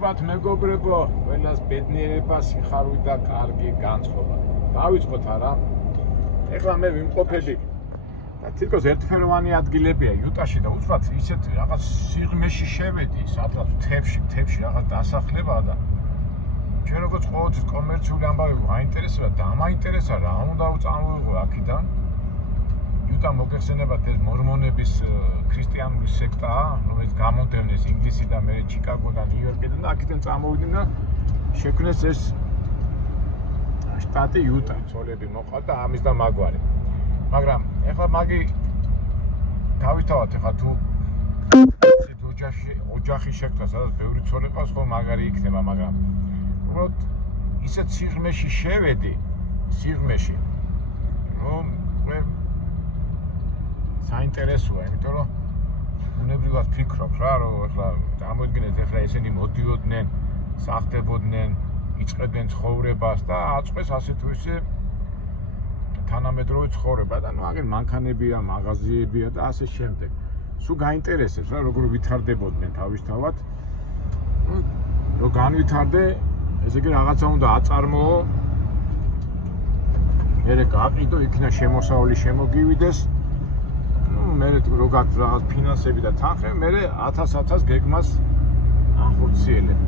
გესწრებათ მეგობრებო, ყველას ბედნიერება, სიხარული და კარგი განწყობა. დავიწყოთ არა? ეხლა მე ვიმყოფები და თითქოს ერთფეროვანი ადგილებია იუტაში და უცბად ისეთ რაღაც სიღრმეში შევედი, სადღაც მთებში რაღაც დასახლებაა და ჩვენ როგორც ყოველთვის კომერციული ამბავი მაინტერესება და მაინტერესა რა უნდა წამოვიღო აქედან. იუტა მოგეხსენებათ ეს მორმონების ქრისტიანული სექტაა, რომელიც გამოდევნეს ინგლისიდან, მე ჩიკაგოდან, ნიუ-იორკიდან და აქედან წამოვიდნენ და შექმნეს ეს შტატი იუტა. ცოლები მოყავდა და ამის და მაგვარი. მაგრამ ეხლა მაგი თავისთავად ეხლა თუ ოჯახი შექმნა, სადაც ბევრი ცოლი ყავს, ხო მაგარი იქნება, მაგრამ უბრალოდ ისეთ სიღრმეში შევედი, რომ საინტერესოა, იმიტომ რომ უნებრივად ფიქრობ რა, რომ ეხლა წარმოიდგინეთ, ეხლა ესენი მოდიოდნენ, სახლდებოდნენ, იწყებდნენ ცხოვრებას და აწყვეს ასე თუ ისე თანამედროვე ცხოვრება და ნუ აგერ მანქანებია, მაღაზიებია და ასე შემდეგ. სულ გაინტერესებს რა, როგორ ვითარდებოდნენ თავისთავად. ნუ რომ განვითარდე, ესე იგი რაღაცა უნდა აწარმოო. მერე გააყიდო, იქნა შემოსავალი შემოგივიდეს. მე როგორც რაღაც ფინანსები და თანხები, მე 1000 გეგმას ახორციელებ.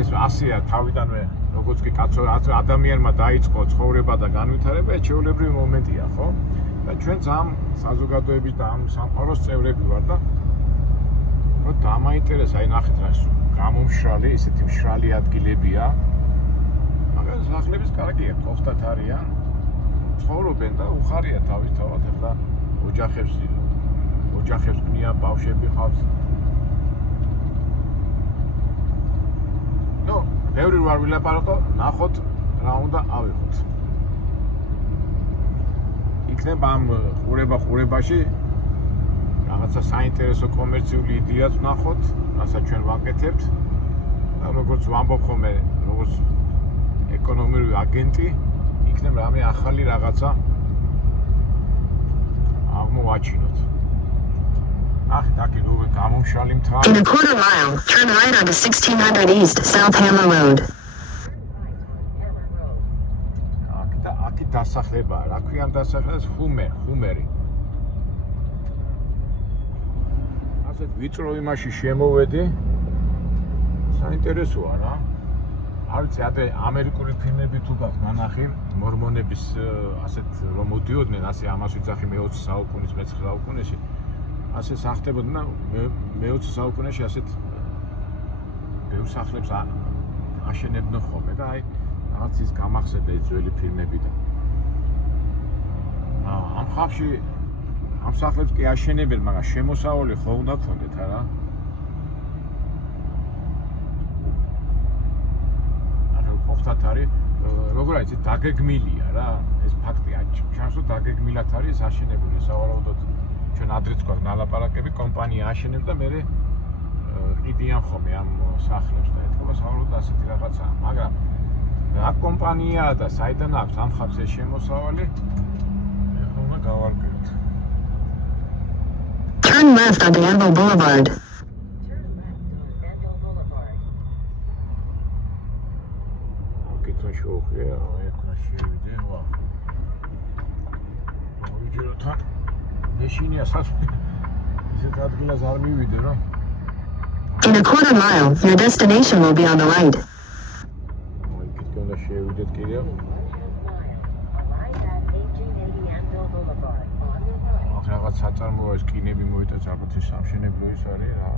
ეს ასეა თავიდანვე, როგორც კი კაცო ადამიანმა დაიწყო ცხოვრება და განვითარება, ჩვეულებრივი მომენტია, ხო? და ჩვენ ძამ საზოგადოების და ამ სამყაროს წევრები ვარ და რომ დამაინტერესა, აი ნახეთ რა გამომშრალი, ესეთი მშრალი ადგილებია. მაგრამ სახლებიც კარგია, ყოფთათ არიან, ცხოვრობენ და უხარია თავისთავად ახლა ოჯახებს გნია, ბავშვები ყავს. ნუ, ბევრი ვარ ვილაპარაკო, ნახოთ რა უნდა ავიღოთ. იქნება ამ ყურებაში რაღაცა საინტერესო კომერციული იდეაც ვნახოთ, რასაც ჩვენ ვაკეთებთ. და როგორც ვამბობ ხოლმე, როგორც ეკონომიური აგენტი, იქნება რამე ახალი რაღაცა აღმოვაჩინოთ. გამომშრალი მთა. In a quarter mile, turn right onto 1600 East, South Hammer Road. აქ დასახლებაა, რა ქვია ამ დასახლებას? ჰუმერი. ასეთ ვიწრო იმაში შემოვედი. საინტერესოა რა. არ ვიცი, ამერიკული ფილმები თუ გაქვს ნანახი, მორმონების ასეთ რომ მოდიოდნენ, ასე ამას ვიძახი მე-20 საუკუნის, მე-9 საუკუნეში. ასე სახდებოდნენ და მე-20 საუკუნეში ასეთ ბევრ სახლებს აშენებდნენ ხოლმე და აი რაღაც ის გამახსენდა ეს ძველი ფილმები და ამ ხალხში ამ სახლებს კი აშენებენ, მაგრამ შემოსავალი ხო უნდა გქონდეთ არა? ყოფთათ არის, როგორ არის, დაგეგმილია რა, ეს ფაქტია, ჩანს რომ დაგეგმილად არის აშენებული, სავარაუდოდ ჩვენ ადრეც გვაქვს ნალაპარაკები, კომპანია აშენებს და მე ყიდიან ხოლმე ამ სახლებს და ეთქობა სავარაუდოდ ასეთი რაღაცაა, მაგრამ რა კომპანიაა და საიდან აქვს ამ ხალხს ეს შემოსავალი, ეხლა უნდა გავარკვიოთ. Turn left onto Anvil Boulevard. In a quarter mile, your destination will be on the right. რაღაც საწარმოა ეს კინები მოიტანს, ალბათ ის სამშენებლო ის არის რა.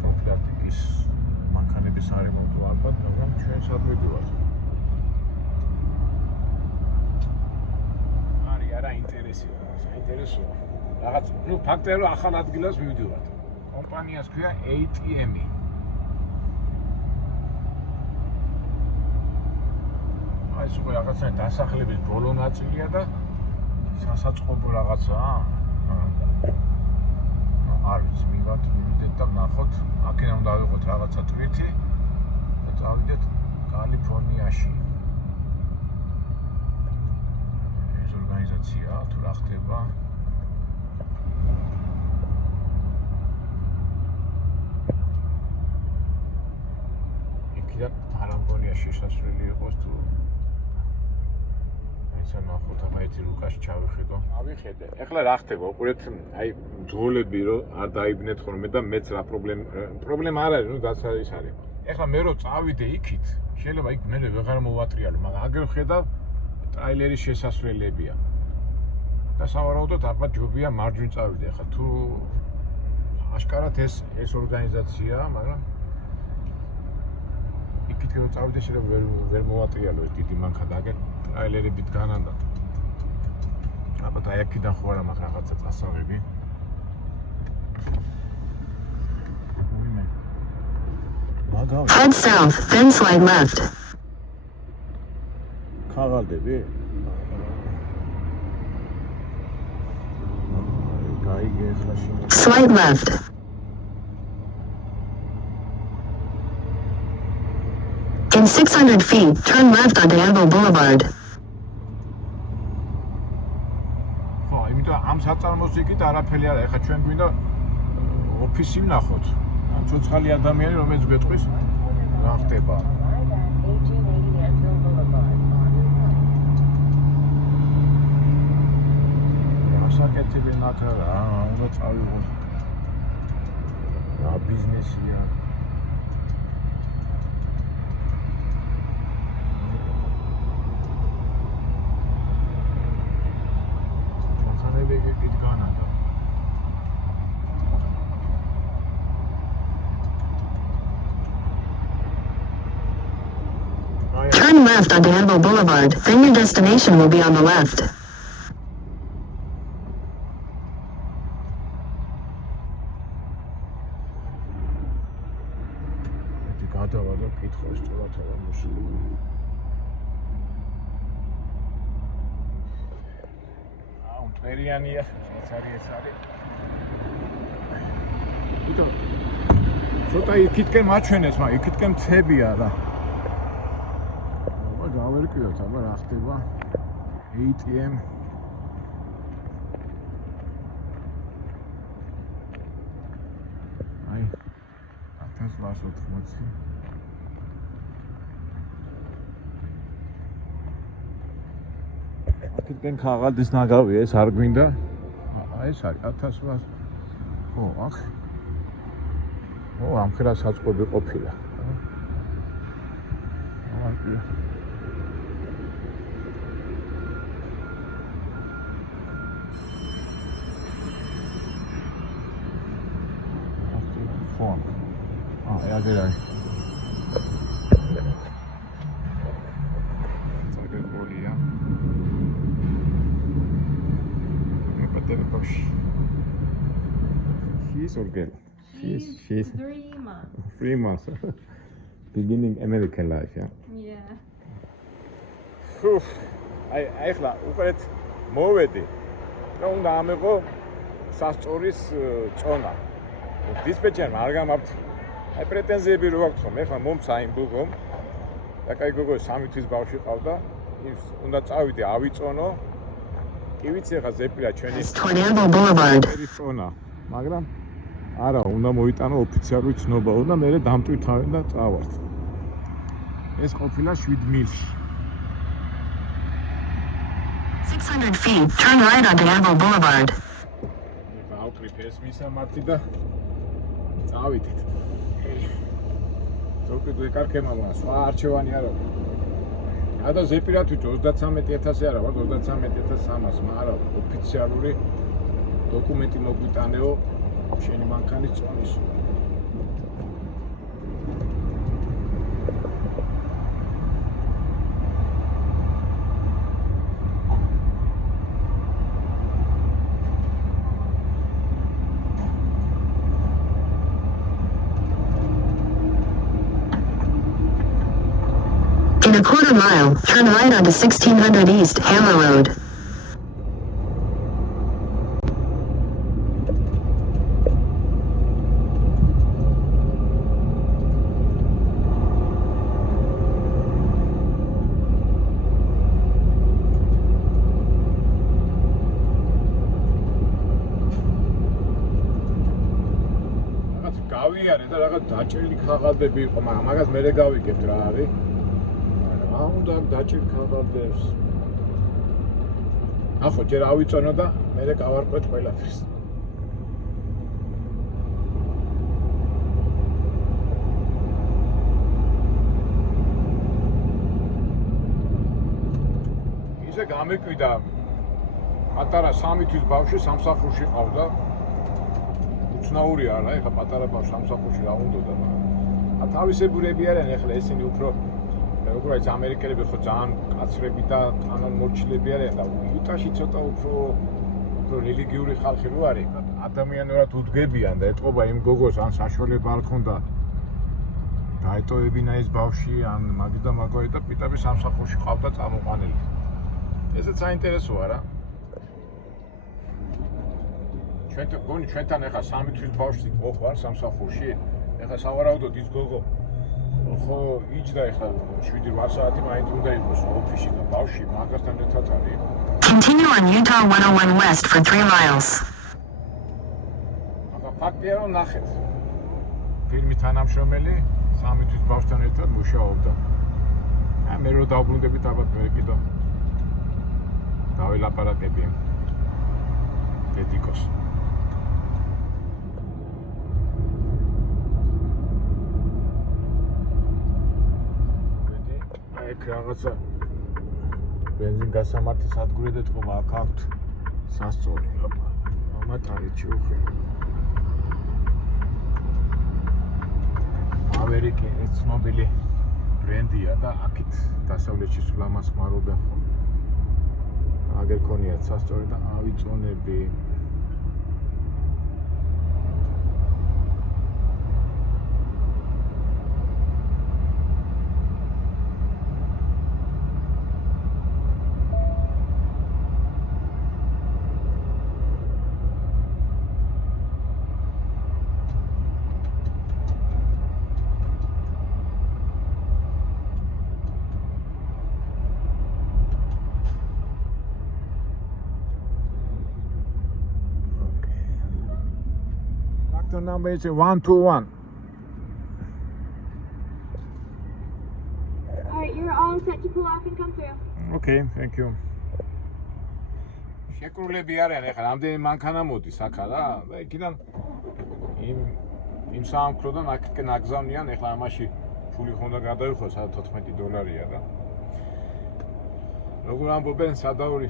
პროფილაქტიკის მანქანების არემონტო ალბათ, მაგრამ ჩვენ სად მივიდივართ? არა საინტერესოა. რაღაც, ნუ ფაქტია რომ ახალ ადგილას მივიდივართ. კომპანიას ქვია ATM. აი ეს უკვე რაღაცა დასახლების ბოლო ნაწილია და სასაწყობო რაღაცაა. არ ვიცი, მივიდეთ და ვნახოთ. აქედან უნდა ავიღოთ რაღაცა ტვირთი და წავიდეთ კალიფორნიაში. ორგანიზაცია თუ რა ხდება იქიდან არ ამგონია შესასვლელი იყოს თუ ეცა ნახოთ აბა ერთი რუკაში ჩავიხედო. ავიხედე. ეხლა რა ხდება? უყურეთ, აი ძღოლები რომ არ დაიბნეთ ხოლმე და მეც რა პრობლემა არ არის, ნუ დასარის არის. ეხლა მე რო წავიდე იქით, შეიძლება იქ მე ვეღარ მოვატრიალო, მაგრამ აგერ ხედავ ტრაილერის შესასვლელებია. და სავარაუდოდ აბა ჯობია მარჯვნივ წავიდე. ეხლა თუ აშკარად ეს ორგანიზაციაა, მაგრამ იქით რო წავიდე შეიძლება ვერ მოვატრიალო ეს დიდი მანქანა და აგერ ტრაილერებით განანდა. აბა და აქედან ხო არა მაგ რაღაცა წასავები. Head south, then slide left. ქაღალდები? გაიგე ეხლა შენ. Slide left. In 600 feet, turn left onto Anvil Boulevard. ხო, იმიტომ ამ საწარმოს იქით არაფერი არა. ეხლა ჩვენ გვინდა ოფისი ვნახოთ. ამ ცოცხალი ადამიანი რომელიც გვეტყვის რა ხდება. ასაკეთები ნათა რა, უნდა წავიღოთ. რა ბიზნესია. Turn left onto Anvil Boulevard, then your destination will be on the left. მერიანია, ეს არის. იტო. ცოტა იქითკენ მაჩვენეს, მაგრამ იქითკენ მთებია რა. აბა გავერკვიოთ, აბა რა ხდება? ATM. აი 1880. იქიდან ქაღალდის ნაგავია, ეს არ გვინდა. აი ეს არის 1800. ხო, ახ. ო, ამ ხელა საწყობი ყოფილა. აა. ფონ. აი, აგერა. She's or girl? She's 3 months. 3 months. Beginning American life, yeah. Yeah. აი ხლა უკეთ მოვედი. რა უნდა ამეღო სასწორის წონა. დისპეჩერმა არ გამაქვს. აი პრეტენზიები რო აქვს ხომ, ეხლა მომცა იმ გოგომ. და კაი გოგო 3 თვის ბავშვი ყავდა. ის უნდა წავიდე ავიწონო. კი ვიცი ხა ზეპირა ჩვენი Anvil Boulevard. წონა, მაგრამ არა, უნდა მოიტანო ოფიციალური ცნობაო და მე დამტვირთავენ და წავართ. ეს ყოფილა 7 მილში. 600 feet, turn right onto Anvil Boulevard. ავკრიფ ეს მისამართი და წავიდეთ. ზოგადად ვეკარქემა, მაგრამ სხვა არჩევანი არ აქვს. და ზეპირად ვიჭო 33000 არა ვარ 33300, მაგრამ ოფიციალური დოკუმენტი მოგვიტანეო შენი მანქანის წონის. In a quarter mile, turn right onto 1600 East Hammer Road. გავიარე და რაღაც უნდა დაჭრილი ქაღალდები იყო, მაგრამ მაგას მე გავიგებთ რა არის. რა უნდა დაჭრილი ქაღალდებს. ახო ჯერ ავიწონო და მე გავარკვეთ ყველაფერს. ისე გამეკვიდა პატარა 3 თვის ბავშვი სამსახურში ყავდა. უცნაურია რა, ეხლა პატარა ბავშვი სამსახურში რა უნდოდა, მაგრამ თავისებურები არიან ეხლა ესენი უფრო როგორ არის ამერიკელები ხო ძალიან კაცრები და კანონმორჩილები არიან და იუტაში ცოტა უფრო რელიგიური ხალხი რო არის, ადამიანურად უდგებიან და ეტყობა იმ გოგოს ან საშუალება არ ქონდა დაეტოვებინა ეს ბავშვი ან მაგის და მაგვარი და პიტაპი სამსახურში ყავდა წამოყვანილი. ესეც საინტერესოა რა. ჩვენთან ეხლა 3 თვის ბავშვი მოხარ სამსახურში. ეხლა სავარაუდოდ ის გოგო ხო იჯდა ეხლა 7-8 საათი მაინც უნდა იყოს ოფისში და ბავშვი მაგასთან ერთად არის. Continue on Utah 101 West for 3 miles. აბა ფაქტია რომ ნახეთ. ფილმი თანამშრომელი 3 თვის ბავშვთან ერთად მუშაობდა. მე რო დავბრუნდებით ალბათ მე კიდევ დავილაპარაკები დედიკოს. ეგ რაღაცა бенზინ გასამართი სადგური და თქო აქ აქვთ სასწორი აბა ამათარით შეუხე ამერიკის ცნობილი ბრენდია და აქეთ დასავლეთში სულ ამას ხმარობენ ხოლმე აგერ ქონიათ სასწორი და ავიწონები The number is 121. Alright, you're all set to pull off and come through. Okay, thank you. შეკრულები არიან ეხლა რამდენი მანქანა მოდის აქა რა და იქიდან იმ საამქროდან აქეთკენ აგზავნიან ეხლა ამაში ფული ხონდა გადაიხო $14 და როგორ ამბობენ სადაური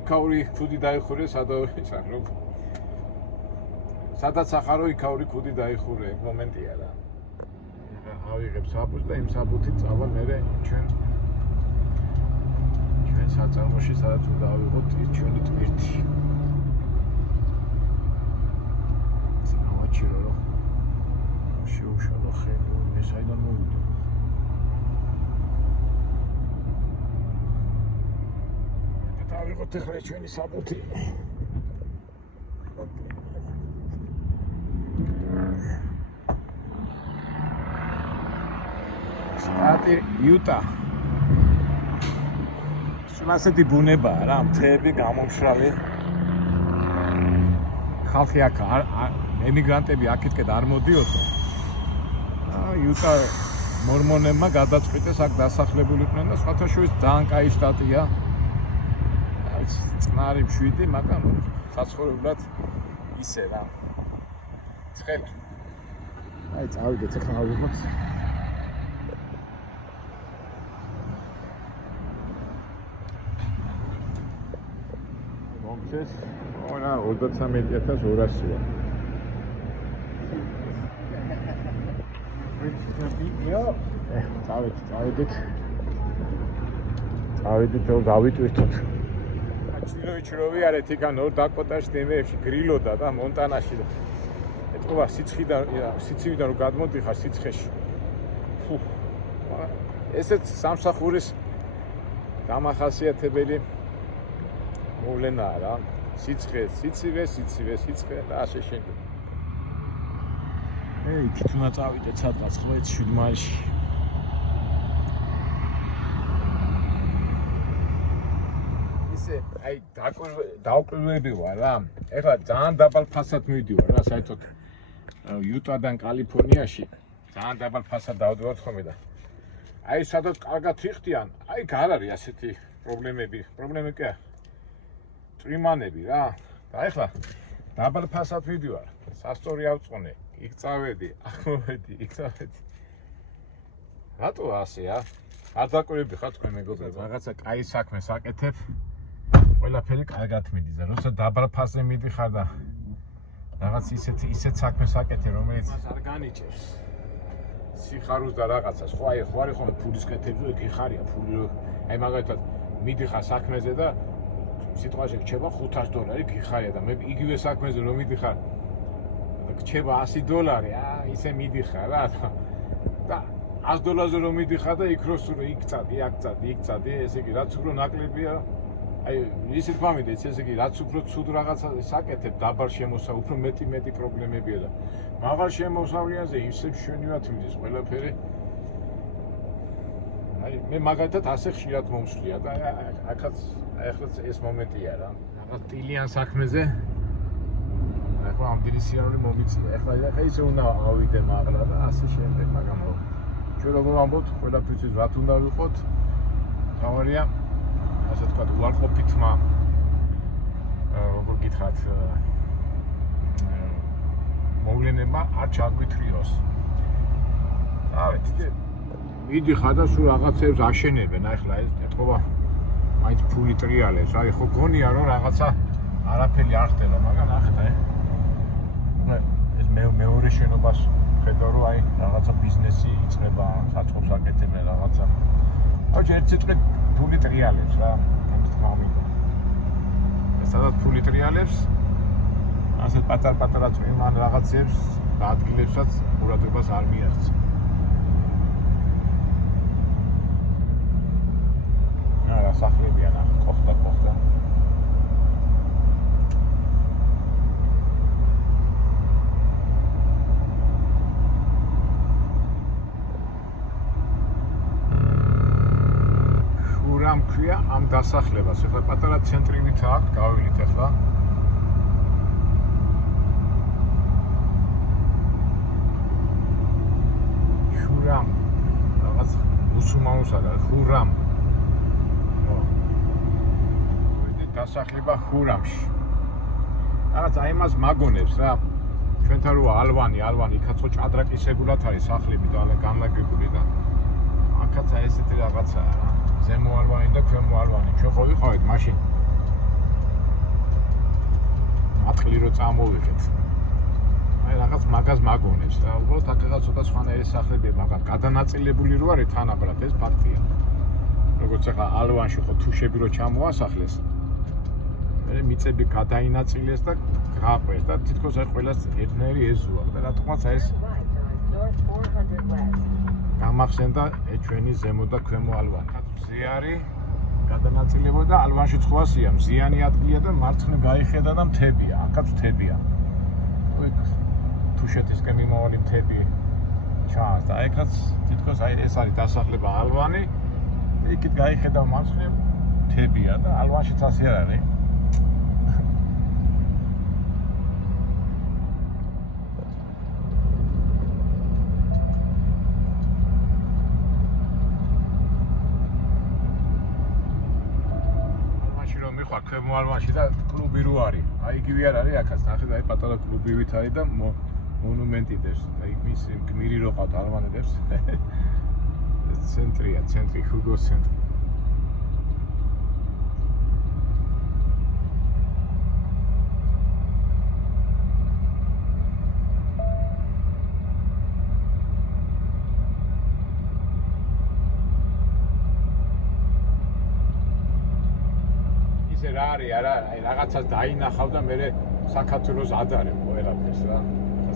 იქაური ქუდი დაიხურე სადაური როგორ სადაც ახარო იქაური ქუდი დაიხურე ეგ მომენტია რა ეხლა ავიღებ საბუთს და იმ საბუთით წავალ მე ჩვენ საწარმოში სადაც უნდა ავიღოთ ის ჩვენი ტვირთი წინავაჩირო რომ შეუშალო ხელი მე საიდან მოვიდა დავიღოთ ეხლა ჩვენი საბუთი შტატი იუტა ასეთი ბუნებაა რა მთები გამომშრალი ხალხი აქ ემიგრანტები აქეთკენ არ მოდიოდო იუტა მორმონებმა გადაწყვიტეს აქ დასახლებული იყვნენ და სხვათა შორის ძალიან კაი შტატია წყნარი მშვიდი მაგრამ საცხოვრებლად ისე რა ცხელი აი წავიდეთ ახლა ავიღოთ ეს ორა 33200-ია. წავედით რომ დავიტვირთოთ. ჩროვი არეთ იქან ორ დაკოტაში დემეებში გრილოდა და მონტანაში და ეთქობა სიცივიდან რომ გადმოდიხარ სიცხეში. ესეც სამსახურის დამახასიათებელი მოვლენაა რა სიცხე და ასე შემდეგ. იქით უნდა წავიდეთ სადღაც 9-7 მაილში. ისე აი დაუკვირვები ვარ რა. ეხლა ძალიან დაბალ ფასად მივდივარ რა საერთოდ იუტადან კალიფორნიაში ძალიან დაბალ ფასად დავდივართ ხოლმე და აი სადაც კარგად ვიხდიან, აი არ არის ასეთი პრობლემები კი არა. წვიმანები რა. და ეხლა დაბალ ფასად ვიდივარ. სასტორი ავწონე, იქ წავედი, აქ მოვედი, იქ წავედი. რატო ასეა? არ დაკვირვები ხარ თქვენ მეგობრებო? რაღაცა კაი საქმეს აკეთებ. ყველაფერი კარგად მიდის და როცა დაბალ ფასზე მიდიხარ და რაღაც ისეთ საქმეს აკეთებ, რომელიც არ განიჭებს. სიხარულს და რაღაცას. ხო აი ხომ ფულის კეთებზე გიხარია ფული. აი მაგალითად მიდიხარ საქმეზე და სიტყვაში რჩება $500 გიხარია და მე იგივე საქმეზე რომ მიდიხარ და რჩება $100, ისე მიდიხარ რა და $100-ზე რომ მიდიხარ და იქ როს იქ წადი, აქ წადი, იქ წადი, ესე იგი რაც უფრო ნაკლებია აი ისეთ გამიდეც, ესე იგი რაც უფრო ცუდ რაღაცა საკეთებ დაბალ შემოსა, უფრო მეტი პრობლემებია და მაღალ შემოსავლიანზე ისე მშვენივრად მიდის ყველაფერი. აი მე მაგალითად ასე ხშირად მომსვლია და ახაც ახლაც ეს მომენტია რა. რაღაც ტილიან საქმეზე ახლა ამდენი სიარული მომიწია. ახლა ისე უნდა ავიდე მაღლა და ასე შემდეგ, მაგრამ ჩვენ როგორ ვამბობთ, ყველაფერთვის რა უნდა ვიყოთ? თავარია ასე თქვა უარყოფითმა როგორ გითხრათ მოვლენება არ ჩაგვითრიოს. დავით მიდიხარ და სულ რაღაცებს აშენებენ, ახლა ეს ეთქობა მაინც ფული ტრიალებს, აი ხო გონია რომ რაღაცა არაფერი არ ხდება, მაგრამ ახლა ეს მეორე შენობას ხედავ რომ აი რაღაცა ბიზნესი იწყება, საწყობს აკეთებენ რაღაცა. აი ერთ სიტყვით ფული ტრიალებს რა, ამის თქმა მინდა. სადაც ფული ტრიალებს, ასეთ პატარ-პატარა წვიმან რაღაცებს და ადგილებსაც ყურადღებას არ მიაღწევს. რა სახლებია რა, კოხტა. შურამ ქვია ამ დასახლებას, ახლა პატარა ცენტრივით აქვს, გავივლით ახლა. შურამ რაღაც უსუმაოსაა, ხურამ. დასახლება ხურამში. რაღაც აი მას მაგონებს რა. ჩვენთან როა ალვანი, იქაც ხო ჭადრაკისებურად არის სახლები და განლაგებული და აქაც აი ესეთი რაღაცაა რა. ზემო ალვანი და ქვემო ალვანი. ჩვენ ხო ვიყავით მაშინ. მატყლი რო წამოვიღეთ. აი რაღაც მაგას მაგონებს და უბრალოდ აქაც ცოტა სხვანაირი სახლებია, მაგრამ გადანაწილებული რო არის თანაბრად ეს ფაქტია. როგორც ახლა ალვანში ხო თუშები რო ჩამოასახლეს მე მიწები გადაინაწილეს და გააყვეს და თითქოს აი ყველას ერთნაირი ეზოა და რატომაც ეს გამახსენდა ჩვენი ზემო და ქვემო ალვანი. მზე არის გადანაწილება და ალვანში ცხვასია, მზიანი ადგილია და მარცხნივ გაიხედა და მთებია, აქაც მთებია. ოიქ თუშეთისკენ მიმავალი მთები ჩანს და აქაც თითქოს აი ეს არის დასახლება ალვანი. იქით გაიხედა მარცხნივ მთებია და ალვანშიც ასე არ არის. ქვემო ალვანში და კლუბი რო არის. აი იგივე არ არის აქაც, ნახეთ აი პატარა კლუბივით არის და მონუმენტი დევს. აი მის გმირი რო ყავთ ალვანელებს. ეს ცენტრია, ჰუგოს ცენტრი. რა არის არა აი რაღაცას დაინახავ და მე საქართველოს ადარებ ყველაფერს რა.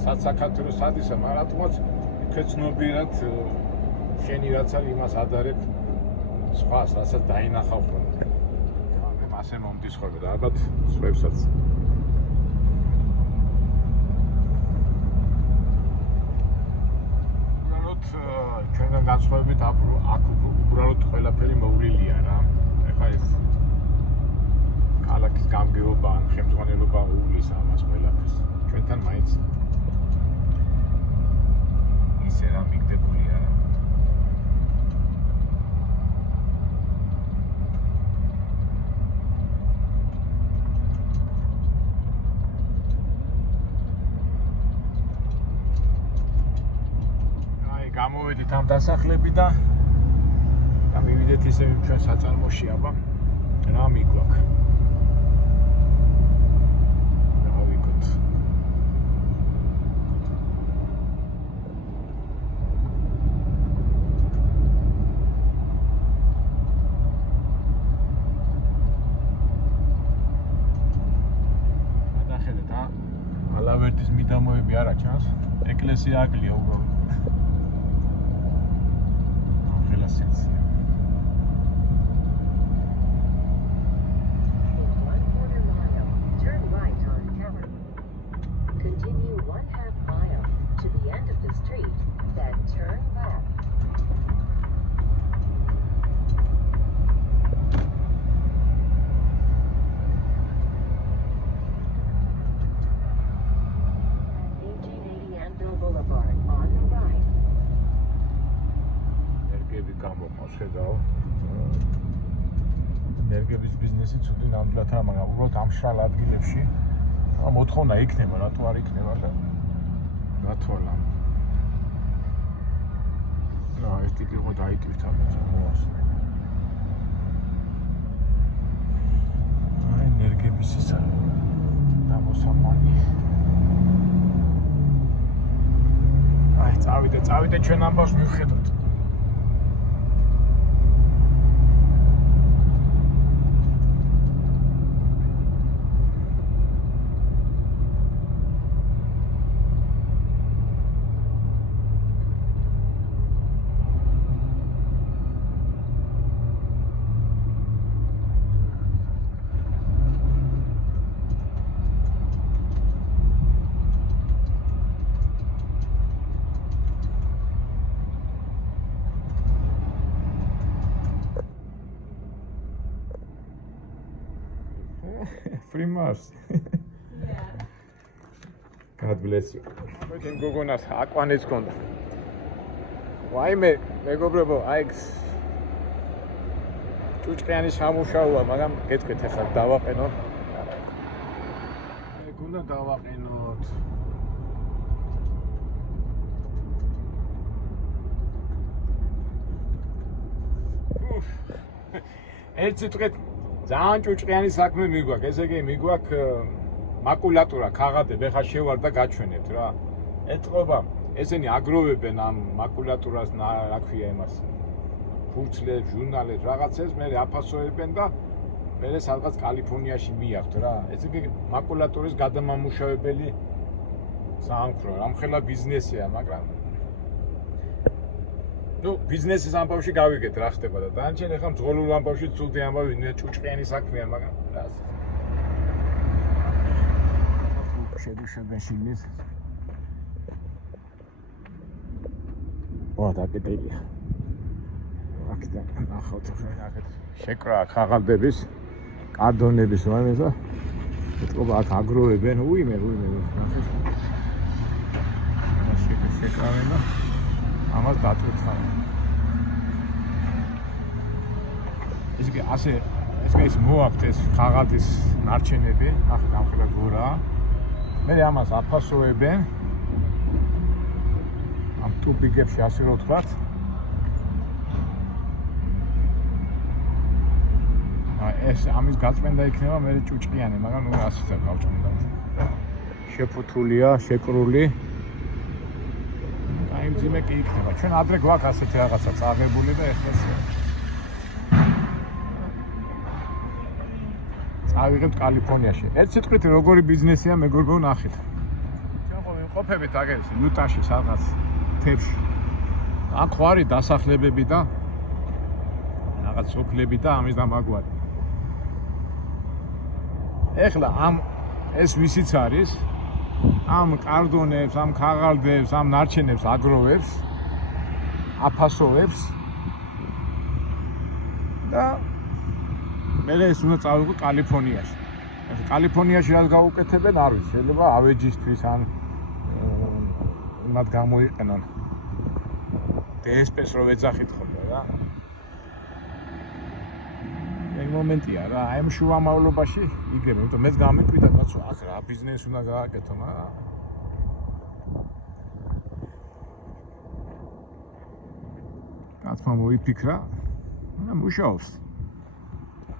სად საქართველოს ადისა, მაგრამ რატომაც ქეცნობიერად შენი რაც არის იმას ადარებ სხვას, რასაც დაინახავ ხოლმე. მე მასე მომდის ხოლმე და ალბათ სხვებსაც. უბრალოდ ჩვენგან განსხვავებით აქ უბრალოდ ყველაფერი მოვლილია რა. ეხლა ეს ქალაქის გამგეობა ან ხელმძღვანელობა უვლის ამას ყველაფერს. ჩვენთან მაინც ისე რა მიგდებულია რა. გამოვედით ამ დასახლები და მივიდეთ ისე ჩვენ საწარმოში აბა რა მიგვაქვს რა ვიქოთ გადახედეთ ალავერდის მიდამოები არა ჩანს ეკლესია აკლია უბრალოდ Turn right on Cameron. Continue 1/2 mile to the end of the street, then turn left. At 1880 Anvil Boulevard on the right. ენერგები გამოყავს ხედავ ენერგების ბიზნესი ცუდი ნამდვილად არა მაგრამ უბრალოდ ამ შრალ ადგილებში მოთხოვნა იქნება რატო არ იქნება და რათვალა რა ეს ტიპი ხო დაიტვირთ ამას მოასწრე ენერგების ისა დამოსამანი აი წავიდე ჩვენ ამბავს მივხედოთ Free Mars. Yeah. God bless you. Bütün გოგონას აკვანეც ქონდა. ვაიმე, მეგობრებო, აი ჭუჭყიანი სამუშაოა, მაგრამ გეტყვით ახლა დავაყენო. მეგონა დავაყენოთ. ერთ სიტყვით ძალიან ჭუჭყიანი საქმე მიგვაქვს, ესე იგი მიგვაქვს მაკულატურა, ქაღალდები, ხა შევარ და გაჩვენებთ რა. ეთყობა, ესენი აგროვებენ ამ მაკულატურას, რა ქვია იმას. ფურცლებს, ჟურნალებს, რაღაცებს, მე აფასოებენ და მე სადღაც კალიფორნიაში მიახვთ რა. ესე იგი მაკულატურის გადამამუშავებელი სამხრო, ამხელა ბიზნესია, მაგრამ ну, ბიზნესის ამბავში გავიგეთ რა ხდება და დანარჩენ ახლა მძღოლულ ამბავში ცუდი ამბავი ჭუჭყიანი საქმეა, მაგრამ რა. შეგვიშებენ შიგნით. ვა დაკეტილია. აქედან ნახავთ ახლა შეკრა ქაღალდების, კარტონების ვაიმეს და ეთყობა აქ აგროვებენ, უიმე. ნახეთ. შეკრავენ და ამას დაწუხავენ. ისე ასე ეს მოაქვთ ეს ქაღალდის ნარჩენები, ახლა გამხელა გორა. მე ამას აფასოებენ. ამ ტუბიგებში ასე რომ ვთქვათ. ეს ამის გაწმენდა იქნება მე ჭუჭყიანი, მაგრამ ნუ ასეც არ გავჭმენდა. შეფუთულია, შეკრული. აიმძიმე კი იქნება. ჩვენ ადრე გვაქვს ასეთი რაღაცა წაღებული და ეხლა წავიღებთ კალიფორნიაში. ერთ სიტყვით როგორი ბიზნესია მეგობრებო ნახეთ. ჩვენ ხო ვიმყოფებით აგერს იუტაში სადღაც თებში. აქ ხო არის დასახლებები და რაღაც სოფლები და ამის დამაგვარი. ეხლა ამ ეს ვისიც არის ამ კარტონებს, ამ ქაღალდებს, ამ ნარჩენებს აგროვებს, აფასოებს და მე ეს უნდა წავიღო კალიფორნიაში. კალიფორნიაში რაც გაუკეთებენ, არ ვიცი, შეიძლება ავეჯისთვის ან იმათ გამოიყენონ. DSP-ს რო ვეძახით ხოლმე რა. ეგ მომენტია რა, აი ამ შუამავლობაში იგებ, იმიტომ მეც გამეკვირდა კაცო, აქ რა ბიზნესი უნდა გააკეთო, მაგრამ კაცმა მოიფიქრა და მუშაობს.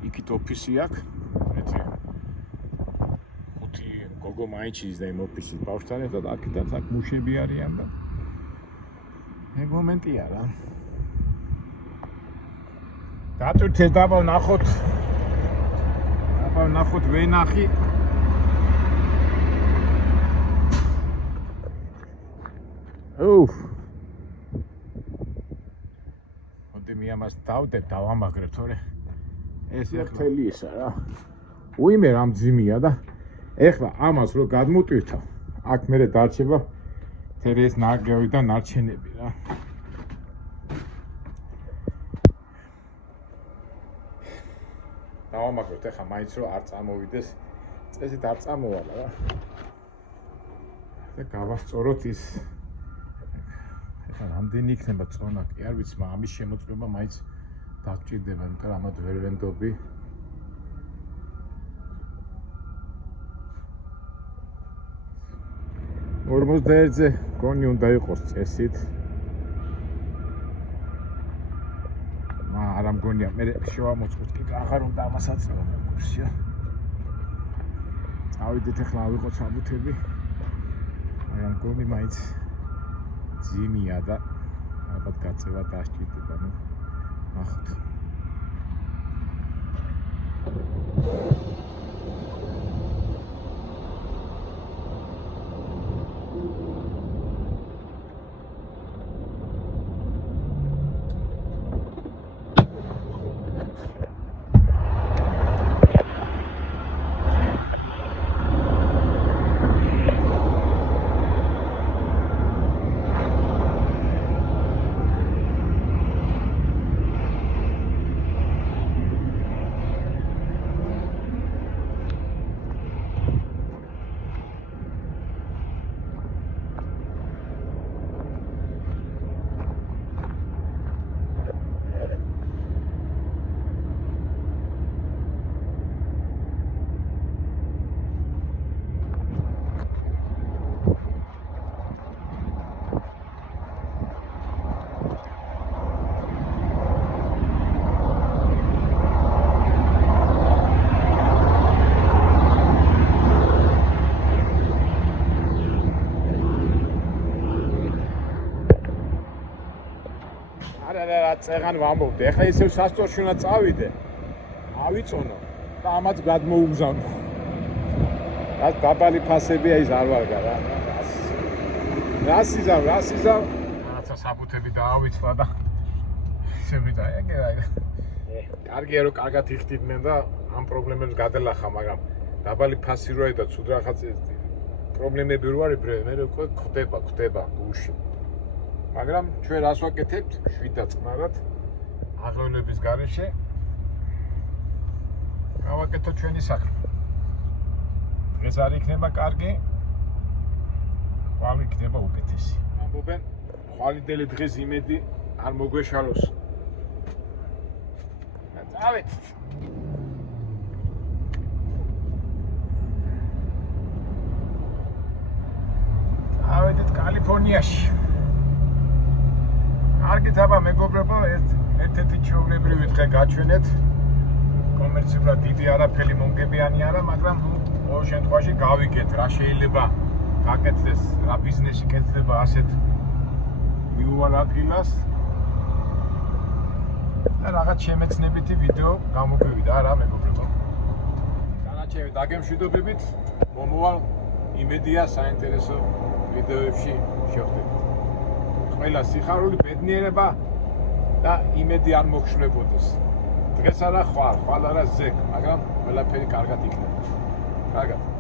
იქით ოფისი აქვს, ერთი ხუთი გოგო მაინჩის და იმ ოფისის ბავშვთან ერთად აქედაც აქ მუშები არიან და ეგ მომენტია რა. დაწვირთეს დაბა ვნახოთ. დაბა ვნახოთ ვენახი. მე ამას დავდებ, დავამაგრებ, თორე ეს ერთელი ისა რა. უიმე რამ ძიმია და ეხლა ამას რო გადმოტვირთავ, აქ მერე დარჩება თერე ეს ნარგავი და ნარჩენები რა. დავამაგრებთ ეხლა მაინც რო არ წამოვიდეს, წესით არ წამოვალა რა. და გავასწოროთ ის რამდენი იქნება წონა კი არ ვიცი, მაგრამ ამის შემოწმება მაინც დაგჭირდება, იმიტომ რომ ამათ ვერ ვენდობი. ორმოცდაერთზე გონი უნდა იყოს წესით. არა მგონია, მე შევამოწყვით კი აღარ უნდა ამას აწევა კურსია. წავიდეთ ახლა ავიღოთ საბუთები. მაგრამ მგონი მაინც ძიმია და ალბათ გაწევა დასჭირდება, ნუ ნახოთ. წეღან ვამბობდი, ეხლა ისევ სასწორში უნდა წავიდე, ავიწონო და ამათ გადმოუმზავნო. რა დაბალი ფასებია ის არ ვარგა რა. რას იზავ? რაღაცა საბუთები დაავიწვა და შევიდა ეგ რა. კარგია რომ კარგად იხდიდნენ და ამ პრობლემებს გადელახა, მაგრამ დაბალი ფასი როა და ცუდ რაღაც პრობლემები რო არის, მე უკვე ხვდება გულში. მაგრამ ჩვენ რას ვაკეთებთ? შვიდა წყნარად აღლოვნების გარეშე გავაკეთოთ ჩვენი საქმე. დღეს არ იქნება კარგი, ხვალ იქნება უკეთესი. ამბობენ, ხვალიდელი დღეს იმედი არ მოგვეშალოს. წავედით. წავედით კალიფორნიაში. კარგით აბა მეგობრებო, ერთ-ერთი ჩვეულებრივი დღე გაჩვენეთ. კომერციულად დიდი არაფერი მომგებიანი არა, მაგრამ ყოველ შემთხვევაში გავიგეთ რა შეიძლება გაკეთდეს, რა ბიზნესი კეთდება ასეთ მიუვალ ადგილას. და რაღაც შემეცნებითი ვიდეო გამოგვივიდა რა მეგობრებო. განაჩევი დაგემშვიდობებით, მომავალ იმედია საინტერესო ვიდეოებში შევხვდებით. ყველა სიხარული ბედნიერება და იმედი არ მოგშლებოდეს. დღეს არა ხვალ არა ზეგ, მაგრამ ყველაფერი კარგად იქნება. კარგად.